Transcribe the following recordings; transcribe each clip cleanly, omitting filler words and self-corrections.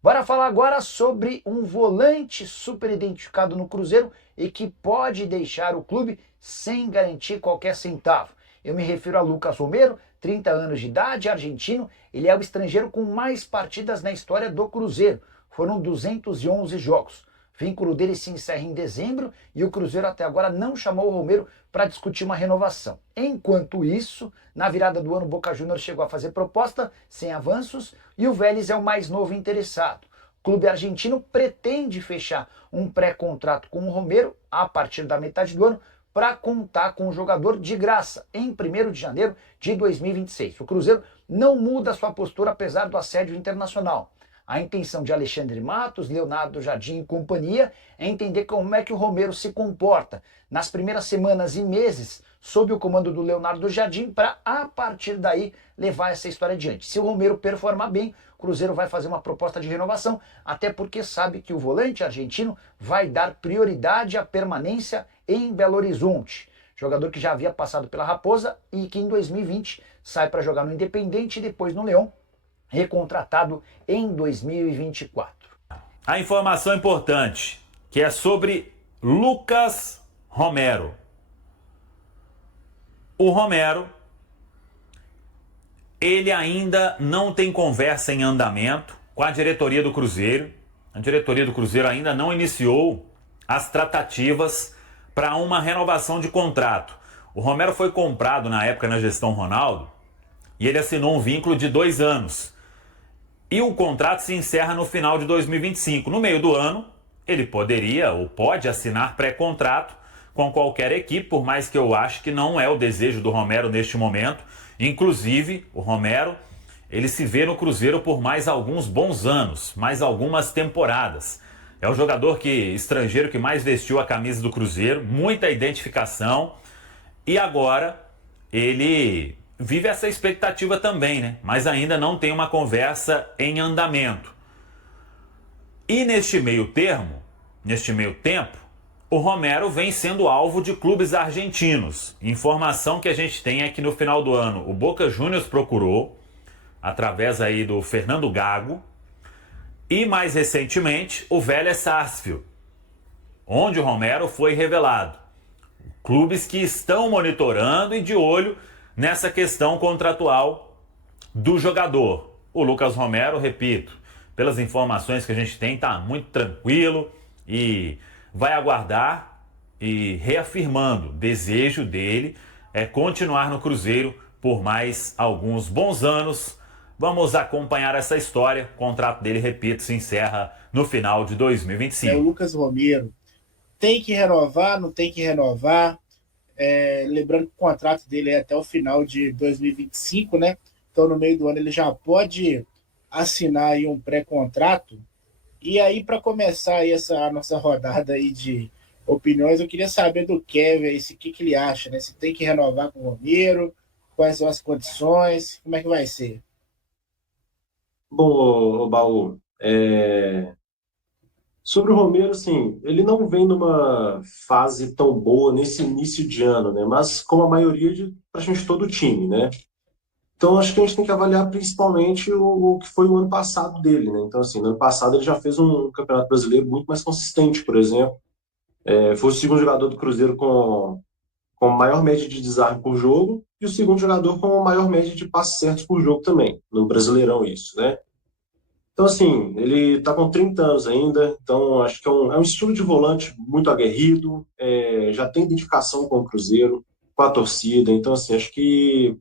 Bora falar agora sobre um volante super identificado no Cruzeiro e que pode deixar o clube sem garantir qualquer centavo. Eu me refiro a Lucas Romero, 30 anos de idade, argentino. Ele é o estrangeiro com mais partidas na história do Cruzeiro. Foram 211 jogos. O vínculo dele se encerra em dezembro e o Cruzeiro até agora não chamou o Romero para discutir uma renovação. Enquanto isso, na virada do ano, o Boca Juniors chegou a fazer proposta sem avanços e o Vélez é o mais novo interessado. O clube argentino pretende fechar um pré-contrato com o Romero a partir da metade do ano para contar com o jogador de graça em 1º de janeiro de 2026. O Cruzeiro não muda sua postura apesar do assédio internacional. A intenção de Alexandre Matos, Leonardo Jardim e companhia é entender como é que o Romero se comporta nas primeiras semanas e meses sob o comando do Leonardo Jardim para, a partir daí, levar essa história adiante. Se o Romero performar bem, o Cruzeiro vai fazer uma proposta de renovação, até porque sabe que o volante argentino vai dar prioridade à permanência em Belo Horizonte. Jogador que já havia passado pela Raposa e que em 2020 sai para jogar no Independente e depois no Leão, recontratado em 2024. A informação importante, que é sobre Lucas Romero. O Romero, ele ainda não tem conversa em andamento com a diretoria do Cruzeiro. A diretoria do Cruzeiro ainda não iniciou as tratativas para uma renovação de contrato. O Romero foi comprado na época na gestão Ronaldo e ele assinou um vínculo de 2 anos. E o contrato se encerra no final de 2025. No meio do ano, ele poderia ou pode assinar pré-contrato com qualquer equipe, por mais que eu ache que não é o desejo do Romero neste momento. Inclusive, o Romero, ele se vê no Cruzeiro por mais alguns bons anos, mais algumas temporadas. É o jogador estrangeiro que mais vestiu a camisa do Cruzeiro, muita identificação. E agora, ele vive essa expectativa também, né? Mas ainda não tem uma conversa em andamento. E neste meio tempo, o Romero vem sendo alvo de clubes argentinos. Informação que a gente tem é que no final do ano o Boca Juniors procurou, através aí do Fernando Gago, e mais recentemente o Vélez Sarsfield, onde o Romero foi revelado. Clubes que estão monitorando e de olho nessa questão contratual do jogador. O Lucas Romero, repito, pelas informações que a gente tem, está muito tranquilo e vai aguardar e reafirmando, desejo dele é continuar no Cruzeiro por mais alguns bons anos. Vamos acompanhar essa história. O contrato dele, repito, se encerra no final de 2025. O Lucas Romero tem que renovar, não tem que renovar? Lembrando que o contrato dele é até o final de 2025, né? Então, no meio do ano, ele já pode assinar aí um pré-contrato. E aí, para começar aí a nossa rodada aí de opiniões, eu queria saber do Kevin o que ele acha, né? Se tem que renovar com o Romero, quais são as condições, como é que vai ser? Bom, Baú, sobre o Romero, assim, ele não vem numa fase tão boa nesse início de ano, né? Mas como a maioria de praticamente todo o time, né? Então acho que a gente tem que avaliar principalmente o que foi o ano passado dele, né? Então assim, no ano passado ele já fez um Campeonato Brasileiro muito mais consistente, por exemplo. Foi o segundo jogador do Cruzeiro com maior média de desarme por jogo e o segundo jogador com maior média de passes certos por jogo também, no Brasileirão isso, né? Então, assim, ele está com 30 anos ainda, então acho que é um estilo de volante muito aguerrido, já tem identificação com o Cruzeiro, com a torcida, então, assim, acho que,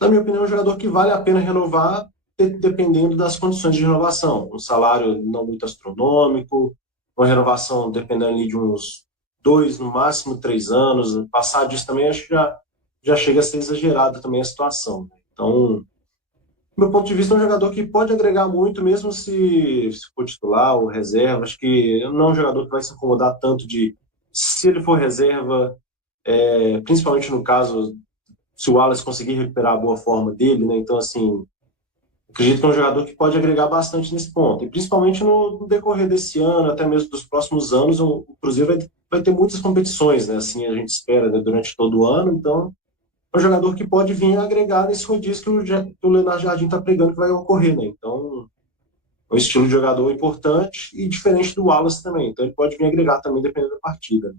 na minha opinião, é um jogador que vale a pena renovar, dependendo das condições de renovação. Um salário não muito astronômico, uma renovação dependendo ali de uns 2, no máximo 3 anos, passar disso também acho que já chega a ser exagerado também a situação. Então, do meu ponto de vista, é um jogador que pode agregar muito, mesmo se for titular ou reserva. Acho que não é um jogador que vai se incomodar tanto de, se ele for reserva, principalmente no caso, se o Wallace conseguir recuperar a boa forma dele, né? Então, assim, acredito que é um jogador que pode agregar bastante nesse ponto. E principalmente no decorrer desse ano, até mesmo dos próximos anos, o Cruzeiro vai ter muitas competições, né? Assim a gente espera, né? Durante todo o ano. Então, é um jogador que pode vir agregar nesse rodízio que o Leonardo Jardim está pregando que vai ocorrer, né? Então, um estilo de jogador importante e diferente do Wallace também. Então ele pode vir agregar também dependendo da partida.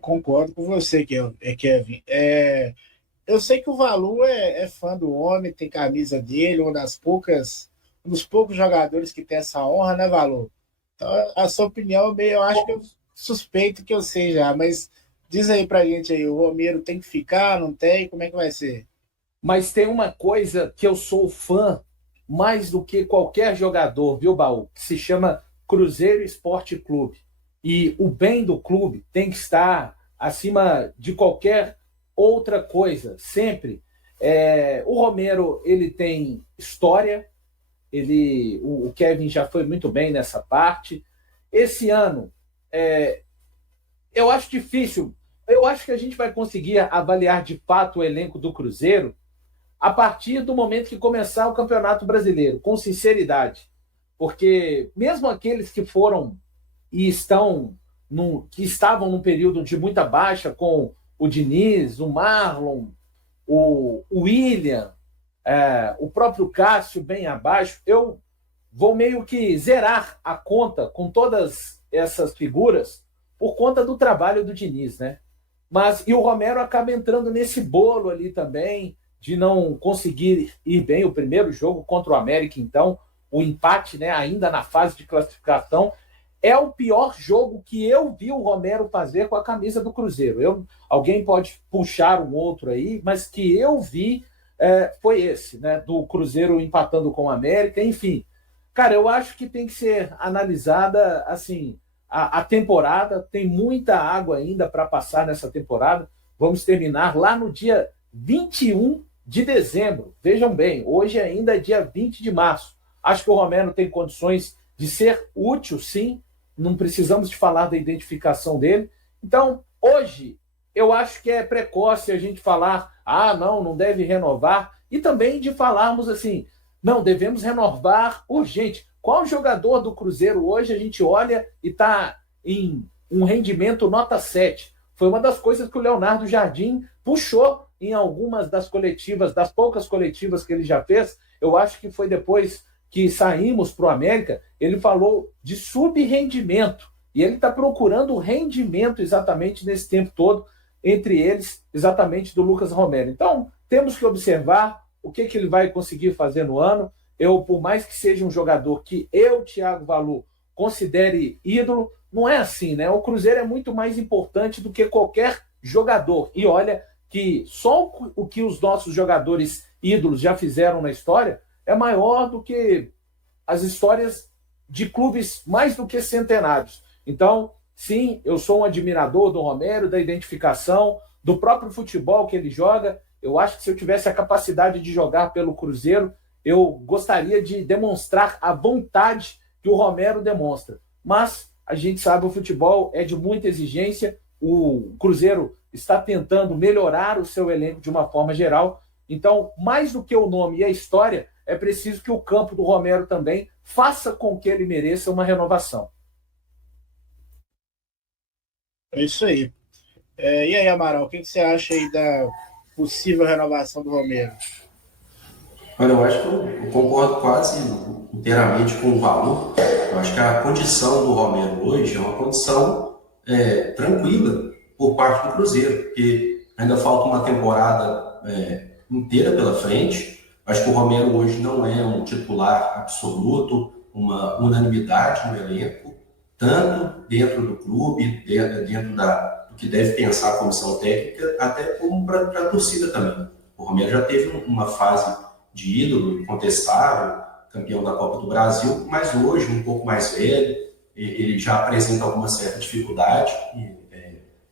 Concordo com você, Kevin. Eu sei que o Valu é fã do homem, tem camisa dele, um dos poucos jogadores que tem essa honra, né, Valu? Então, a sua opinião, eu acho que eu suspeito que eu sei já, mas diz aí pra gente aí, o Romero tem que ficar, não tem? Como é que vai ser? Mas tem uma coisa que eu sou fã mais do que qualquer jogador, viu, Baú? Que se chama Cruzeiro Esporte Clube. E o bem do clube tem que estar acima de qualquer outra coisa, sempre. O Romero, ele tem história, o Kevin já foi muito bem nessa parte. Esse ano, eu acho difícil, eu acho que a gente vai conseguir avaliar de fato o elenco do Cruzeiro a partir do momento que começar o Campeonato Brasileiro, com sinceridade. Porque mesmo aqueles que foram e que estavam num período de muita baixa, com o Diniz, o Marlon, o William, o próprio Cássio bem abaixo, eu vou meio que zerar a conta com todas essas figuras por conta do trabalho do Diniz, né? E o Romero acaba entrando nesse bolo ali também, de não conseguir ir bem o primeiro jogo contra o América, então, o empate, né, ainda na fase de classificação, é o pior jogo que eu vi o Romero fazer com a camisa do Cruzeiro. Alguém pode puxar um outro aí, mas que eu vi foi esse, né, do Cruzeiro empatando com o América, enfim. Cara, eu acho que tem que ser analisada, assim, a temporada, tem muita água ainda para passar nessa temporada, vamos terminar lá no dia 21 de dezembro. Vejam bem, hoje ainda é dia 20 de março. Acho que o Romero tem condições de ser útil, sim. Não precisamos de falar da identificação dele. Então, hoje, eu acho que é precoce a gente falar, não deve renovar. E também de falarmos assim, não, devemos renovar urgente. Qual jogador do Cruzeiro hoje a gente olha e está em um rendimento nota 7? Foi uma das coisas que o Leonardo Jardim puxou em algumas das coletivas, das poucas coletivas que ele já fez. Eu acho que foi depois que saímos para o América, ele falou de subrendimento. E ele está procurando rendimento exatamente nesse tempo todo, entre eles, exatamente do Lucas Romero. Então, temos que observar o que ele vai conseguir fazer no ano. Por mais que seja um jogador que Thiago Valu, considere ídolo, não é assim, né? O Cruzeiro é muito mais importante do que qualquer jogador. E olha que só o que os nossos jogadores ídolos já fizeram na história é maior do que as histórias de clubes mais do que centenários. Então, sim, eu sou um admirador do Romero, da identificação, do próprio futebol que ele joga. Eu acho que se eu tivesse a capacidade de jogar pelo Cruzeiro, eu gostaria de demonstrar a vontade que o Romero demonstra. Mas a gente sabe, o futebol é de muita exigência, o Cruzeiro está tentando melhorar o seu elenco de uma forma geral. Então, mais do que o nome e a história, é preciso que o campo do Romero também faça com que ele mereça uma renovação. É isso aí. E aí, Amaral, o que você acha aí da possível renovação do Romero? Olha, eu acho que eu concordo quase inteiramente com o valor. Eu acho que a condição do Romero hoje é uma condição tranquila por parte do Cruzeiro, porque ainda falta uma temporada inteira pela frente. Acho que o Romero hoje não é um titular absoluto, uma unanimidade no elenco, tanto dentro do clube, dentro do que deve pensar a comissão técnica, até como para a torcida também. O Romero já teve uma fase de ídolo, incontestável, campeão da Copa do Brasil, mas hoje, um pouco mais velho, ele já apresenta alguma certa dificuldade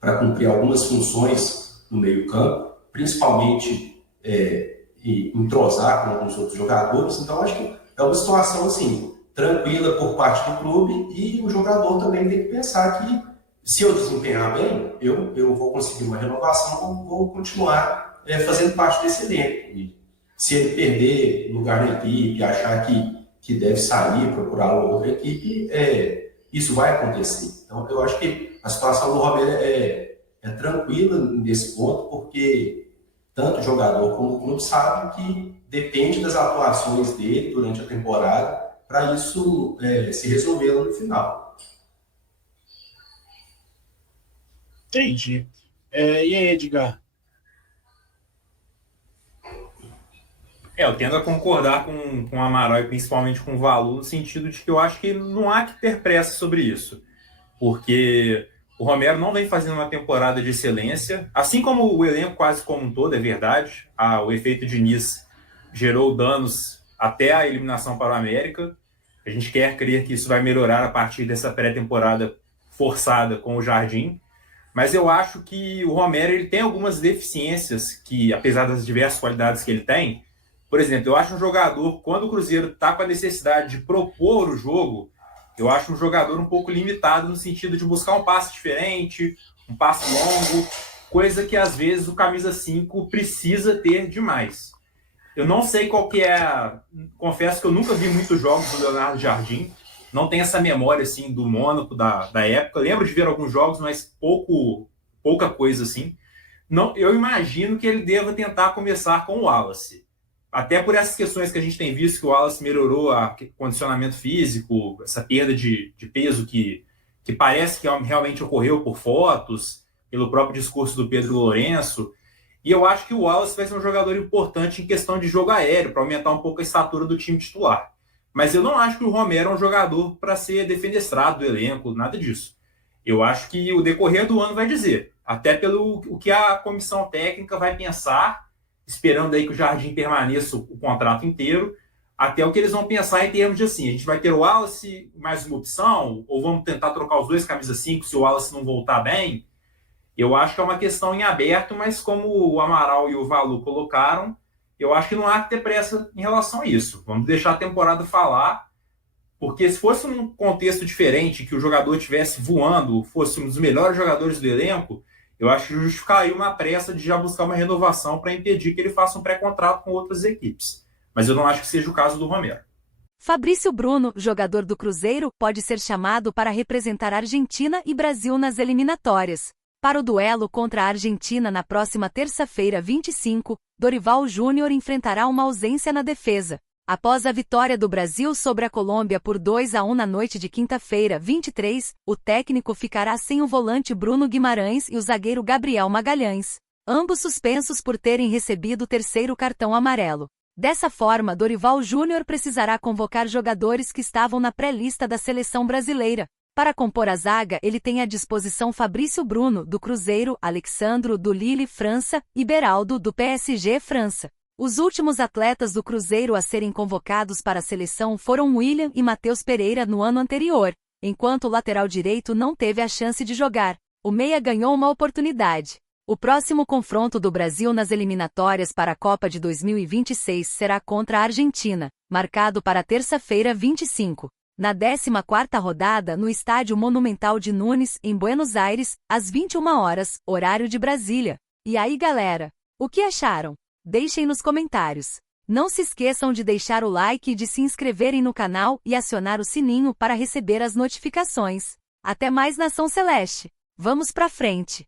para cumprir algumas funções no meio-campo, principalmente e entrosar com alguns outros jogadores. Então, acho que é uma situação assim, tranquila por parte do clube, e o jogador também tem que pensar que, se eu desempenhar bem, eu vou conseguir uma renovação, vou continuar fazendo parte desse elenco. E se ele perder lugar na equipe, achar que deve sair, procurar outra equipe, isso vai acontecer. Então, eu acho que a situação do Romero é tranquila nesse ponto, porque tanto o jogador como o clube sabe que depende das atuações dele durante a temporada para isso se resolver lá no final. Entendi. E aí, Edgar? Eu tendo a concordar com o Amaral e principalmente com o Valu, no sentido de que eu acho que não há que ter pressa sobre isso. Porque o Romero não vem fazendo uma temporada de excelência, assim como o elenco quase como um todo, é verdade. O efeito Diniz gerou danos até a eliminação para o América. A gente quer crer que isso vai melhorar a partir dessa pré-temporada forçada com o Jardim. Mas eu acho que o Romero ele tem algumas deficiências que, apesar das diversas qualidades que ele tem, por exemplo, eu acho um jogador, quando o Cruzeiro está com a necessidade de propor o jogo, eu acho um jogador um pouco limitado no sentido de buscar um passe diferente, um passe longo, coisa que às vezes o camisa 5 precisa ter demais. Eu não sei qual que é, confesso que eu nunca vi muitos jogos do Leonardo Jardim, não tenho essa memória assim do Mônaco da época, lembro de ver alguns jogos, mas pouca coisa assim. Não, eu imagino que ele deva tentar começar com o Wallace. Até por essas questões que a gente tem visto que o Wallace melhorou o condicionamento físico, essa perda de peso que parece que realmente ocorreu por fotos, pelo próprio discurso do Pedro Lourenço. E eu acho que o Wallace vai ser um jogador importante em questão de jogo aéreo, para aumentar um pouco a estatura do time titular. Mas eu não acho que o Romero é um jogador para ser defenestrado do elenco, nada disso. Eu acho que o decorrer do ano vai dizer, até pelo o que a comissão técnica vai pensar, esperando aí que o Jardim permaneça o contrato inteiro, até o que eles vão pensar em termos de assim, a gente vai ter o Wallace mais uma opção, ou vamos tentar trocar os dois camisa 5 se o Wallace não voltar bem. Eu acho que é uma questão em aberto, mas como o Amaral e o Valu colocaram, eu acho que não há que ter pressa em relação a isso. Vamos deixar a temporada falar, porque se fosse um contexto diferente, que o jogador estivesse voando, fosse um dos melhores jogadores do elenco, eu acho que justificaria uma pressa de já buscar uma renovação para impedir que ele faça um pré-contrato com outras equipes. Mas eu não acho que seja o caso do Romero. Fabrício Bruno, jogador do Cruzeiro, pode ser chamado para representar Argentina e Brasil nas eliminatórias. Para o duelo contra a Argentina na próxima terça-feira 25, Dorival Júnior enfrentará uma ausência na defesa. Após a vitória do Brasil sobre a Colômbia por 2-1 na noite de quinta-feira 23, o técnico ficará sem o volante Bruno Guimarães e o zagueiro Gabriel Magalhães, ambos suspensos por terem recebido o terceiro cartão amarelo. Dessa forma, Dorival Júnior precisará convocar jogadores que estavam na pré-lista da seleção brasileira. Para compor a zaga, ele tem à disposição Fabrício Bruno, do Cruzeiro, Alexandro, do Lille, França, e Beraldo, do PSG, França. Os últimos atletas do Cruzeiro a serem convocados para a seleção foram William e Matheus Pereira no ano anterior, enquanto o lateral direito não teve a chance de jogar. O meia ganhou uma oportunidade. O próximo confronto do Brasil nas eliminatórias para a Copa de 2026 será contra a Argentina, marcado para terça-feira 25. Na 14ª rodada, no Estádio Monumental de Nunes, em Buenos Aires, às 21 horas, horário de Brasília. E aí, galera? O que acharam? Deixem nos comentários. Não se esqueçam de deixar o like e de se inscreverem no canal e acionar o sininho para receber as notificações. Até mais, Nação Celeste! Vamos pra frente!